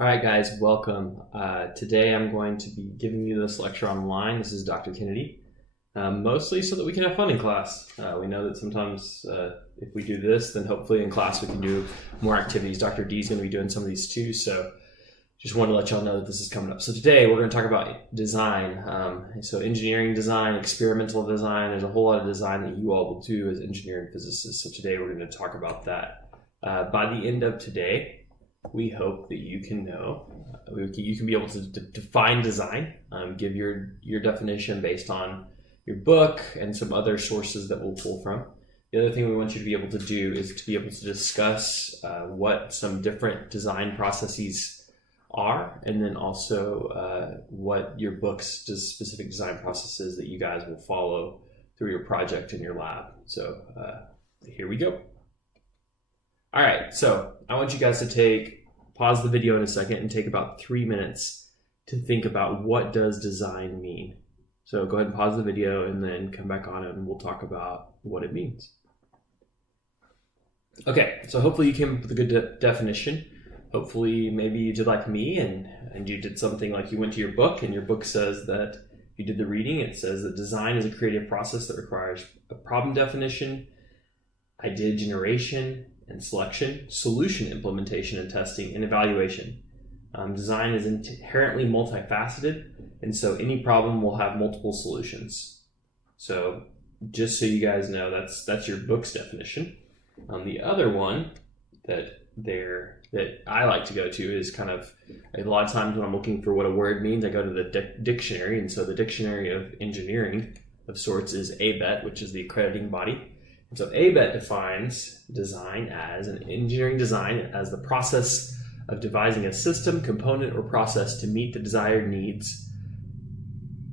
All right, guys, welcome. Today I'm going to be giving you this lecture online. This is Dr. Kennedy, mostly so that we can have fun in class. We know that sometimes if we do this, then hopefully in class we can do more activities. Dr. D is going to be doing some of these too, so just wanted to let y'all know that this is coming up. So today we're going to talk about design. So engineering design, experimental design, there's a whole lot of design that you all will do as engineering physicists. So today we're going to talk about that. By the end of today, we hope that you can know, you can be able to define design, give your definition based on your book and some other sources that we'll pull from. The other thing we want you to be able to do is to be able to discuss what some different design processes are, and then also what your book's specific design processes that you guys will follow through your project in your lab. So here we go. All right, so I want you guys to pause the video in a second and take about 3 minutes to think about what does design mean. So go ahead and pause the video and then come back on it and we'll talk about what it means. Okay, so hopefully you came up with a good definition. Hopefully maybe you did like me and you did something like you went to your book and your book says that you did the reading. It says that design is a creative process that requires a problem definition, idea generation and selection, solution implementation and testing, and evaluation. Design is inherently multifaceted, and so any problem will have multiple solutions. So just so you guys know, that's your book's definition. The other one that I like to go to is kind of, a lot of times when I'm looking for what a word means, I go to the dictionary, and so the Dictionary of Engineering of sorts is ABET, which is the accrediting body. And so ABET defines design as an engineering design as the process of devising a system, component, or process to meet the desired needs.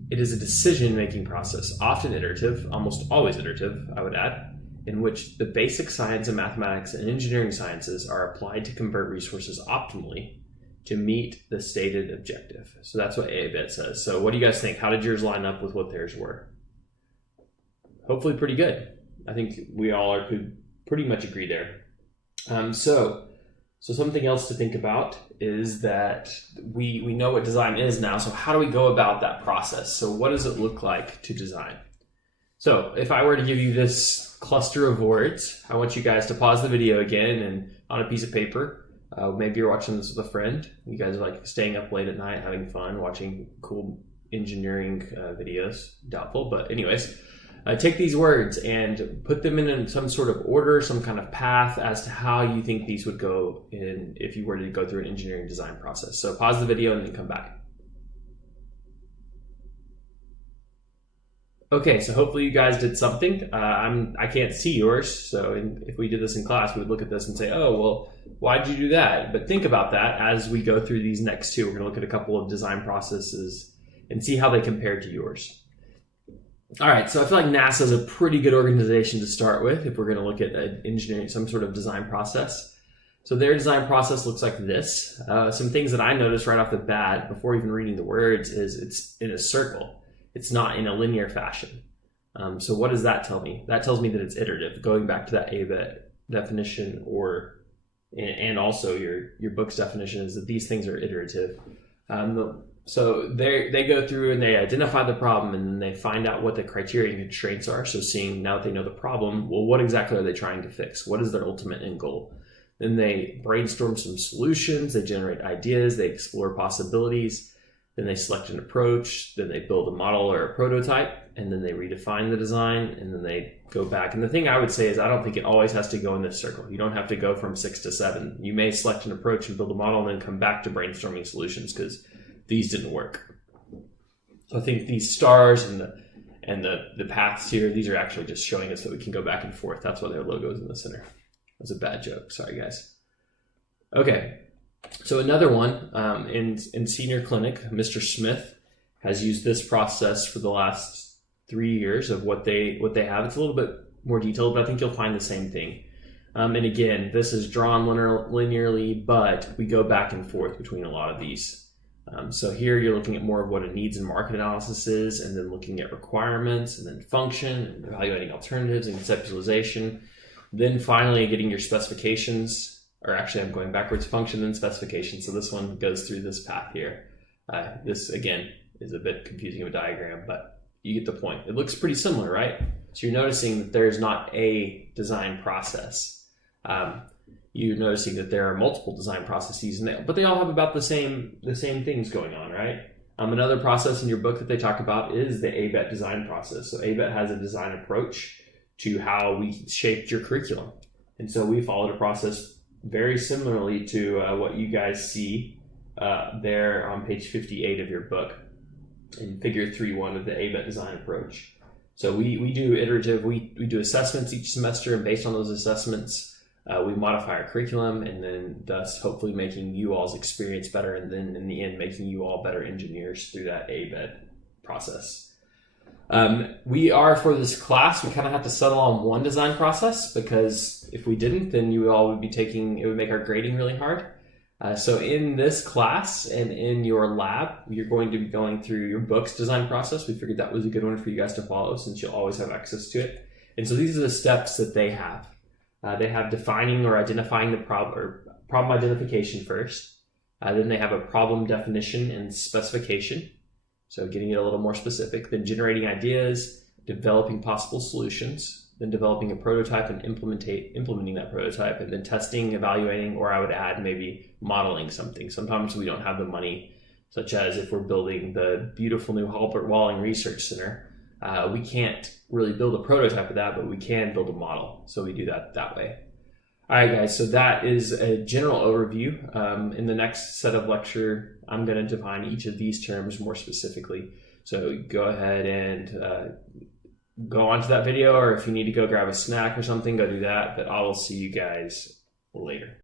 It is a decision-making process, often iterative, almost always iterative, I would add, in which the basic science of mathematics and engineering sciences are applied to convert resources optimally to meet the stated objective. So that's what ABET says. So what do you guys think? How did yours line up with what theirs were? Hopefully pretty good. I think we all could pretty much agree there. So something else to think about is that we know what design is now. So how do we go about that process? So what does it look like to design? So if I were to give you this cluster of words, I want you guys to pause the video again and on a piece of paper. Maybe you're watching this with a friend. You guys are like staying up late at night, having fun, watching cool engineering videos. Doubtful, but anyways. Take these words and put them in some sort of order, some kind of path as to how you think these would go in if you were to go through an engineering design process. So pause the video and then come back. Okay, so hopefully you guys did something. I can't see yours, so if we did this in class, we would look at this and say, oh, well, why did you do that? But think about that as we go through these next two. We're gonna look at a couple of design processes and see how they compare to yours. All right, so I feel like NASA is a pretty good organization to start with if we're going to look at engineering, some sort of design process. So their design process looks like this. Some things that I noticed right off the bat before even reading the words is it's in a circle. It's not in a linear fashion. So what does that tell me? That tells me that it's iterative, going back to that ABET definition, and also your book's definition is that these things are iterative. So they go through and they identify the problem and then they find out what the criteria and constraints are. So seeing now that they know the problem, well, what exactly are they trying to fix? What is their ultimate end goal? Then they brainstorm some solutions, they generate ideas, they explore possibilities, then they select an approach, then they build a model or a prototype, and then they redefine the design, and then they go back. And the thing I would say is I don't think it always has to go in this circle. You don't have to go from 6 to 7. You may select an approach and build a model and then come back to brainstorming solutions because these didn't work. So I think these stars and the paths here, these are actually just showing us that we can go back and forth. That's why their logo is in the center. That's a bad joke. Sorry, guys. Okay. So another one in senior clinic, Mr. Smith has used this process for the last 3 years of what they have. It's a little bit more detailed, but I think you'll find the same thing. And again, this is drawn linearly, but we go back and forth between a lot of these. So here you're looking at more of what a needs and market analysis is, and then looking at requirements, and then function, and evaluating alternatives and conceptualization. Then finally getting your specifications or actually I'm going backwards, function then specification. So this one goes through this path here. This again is a bit confusing of a diagram, but you get the point. It looks pretty similar, right? So you're noticing that there's not a design process. You're noticing that there are multiple design processes, but they all have about the same things going on, right? Another process in your book that they talk about is the ABET design process. So ABET has a design approach to how we shaped your curriculum. And so we followed a process very similarly to what you guys see there on page 58 of your book in figure 3.1 of the ABET design approach. So we do iterative, we do assessments each semester, and based on those assessments, we modify our curriculum, and then thus hopefully making you all's experience better, and then in the end making you all better engineers through that ABET process. We are, for this class, we kind of have to settle on one design process, because if we didn't, then you all would be taking, it would make our grading really hard. So in this class and in your lab, you're going to be going through your book's design process. We figured that was a good one for you guys to follow, since you'll always have access to it. And so these are the steps that they have. They have defining or identifying the problem, or problem identification first. Then they have a problem definition and specification. So getting it a little more specific. Then generating ideas, developing possible solutions, then developing a prototype and implementing that prototype, and then testing, evaluating, or I would add maybe modeling something. Sometimes we don't have the money, such as if we're building the beautiful new Halbert Walling Research Center. We can't really build a prototype of that, but we can build a model. So we do that way. All right, guys, so that is a general overview. In the next set of lecture, I'm going to define each of these terms more specifically. So go ahead and go onto that video, or if you need to go grab a snack or something, go do that. But I will see you guys later.